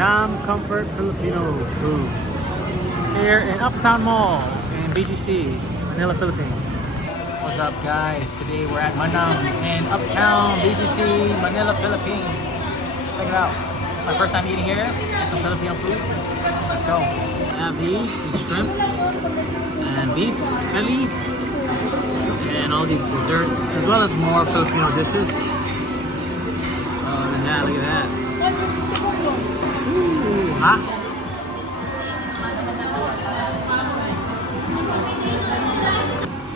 Manam Comfort Filipino food here in Uptown Mall in BGC Manila Philippines. What's up, guys? Today we're at Manam in Uptown BGC Manila Philippines. Check it out. It's my first time eating here. Get some Filipino food. Let's go. I have these shrimp and beef belly and all these desserts, as well as more Filipino dishes. Yeah, look at that. Ooh, hot.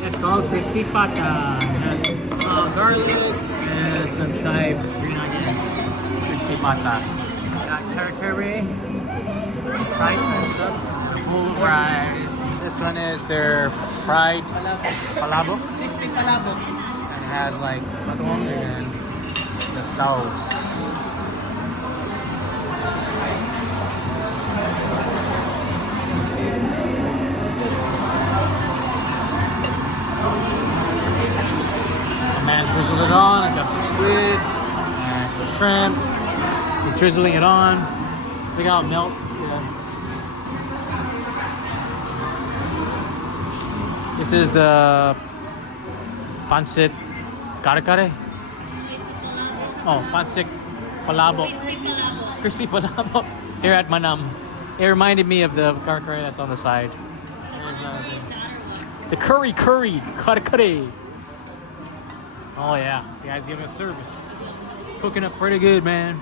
It's called crispy pata. It has garlic and some chive green onions. Crispy pata. Got curry, fried and stuff, whole rice. This one is their fried palabok. Crispy palabok. And it has like patong and the sauce. Man, drizzle it on. I got some squid and some shrimp. We're drizzling it on. Look how it melts. Yeah. This is the pancit kare-kare. Oh, pancit palabok. Crispy palabok here at Manam. It reminded me of the kare-kare that's on the side. There's the curry kare-kare. Oh yeah, the guy's giving us service. Cooking up pretty good, man.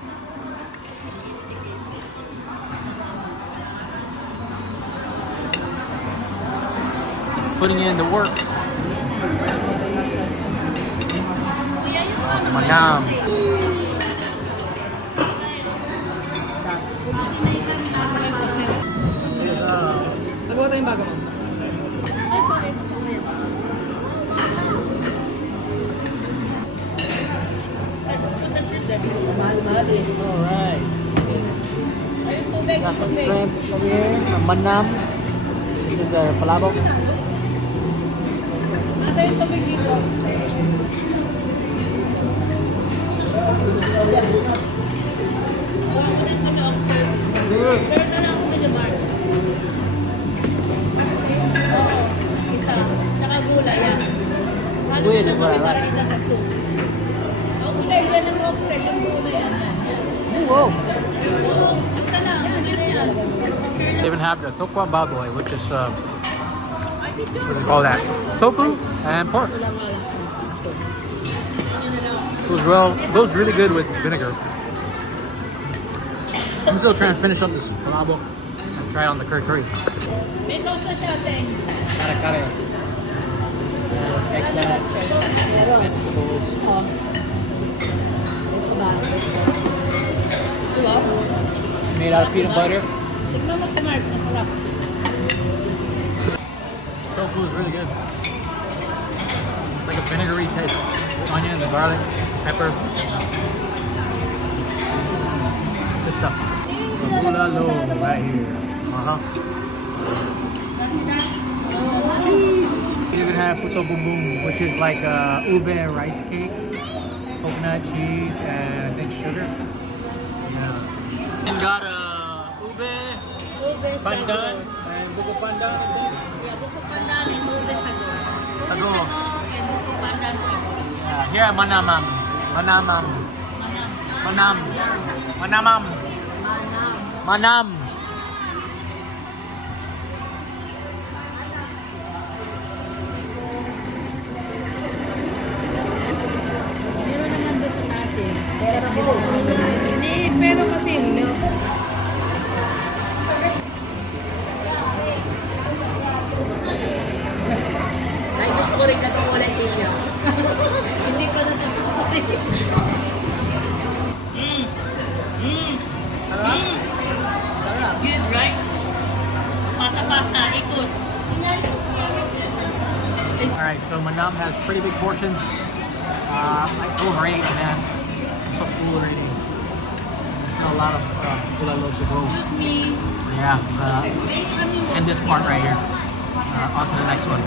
He's putting in the work. Oh, Manam. Nagawa tayong bago, ma'am. Alright. Got some shrimp over here from Manam. This is the palabok. Squid is what I like. Whoa! They even have the tokwa baboy, which is what do they call that? Tofu and pork. Goes really good with vinegar. I'm still trying to finish up this palabok and try on the curry. Kare-kare. Eggplant, vegetables. Made out of peanut butter. Tofu is really good. Like a vinegary taste. Onion, the garlic, pepper. Good stuff. The bulalo right here. You even have puto bumbum, which is like ube rice cake, coconut cheese, and I think sugar. Yeah. We got ube pandan and buko pandan. Yeah, buko pandan and ube Sago. And buko pandan sago. Yeah, here at Manamam. Manam. Meron naman doon sa taas eh. Pero kasi milk. Ay, gusto ko rin na itong walang tissue. Hindi ko na ito. Sarap. Good, right? Pata-pata, ikot. Alright, so Manam has pretty big portions. Like over 8, man. I'm so full already. There's still a lot of bulalo to go. Excuse me. Yeah, and this part right here. On to the next one.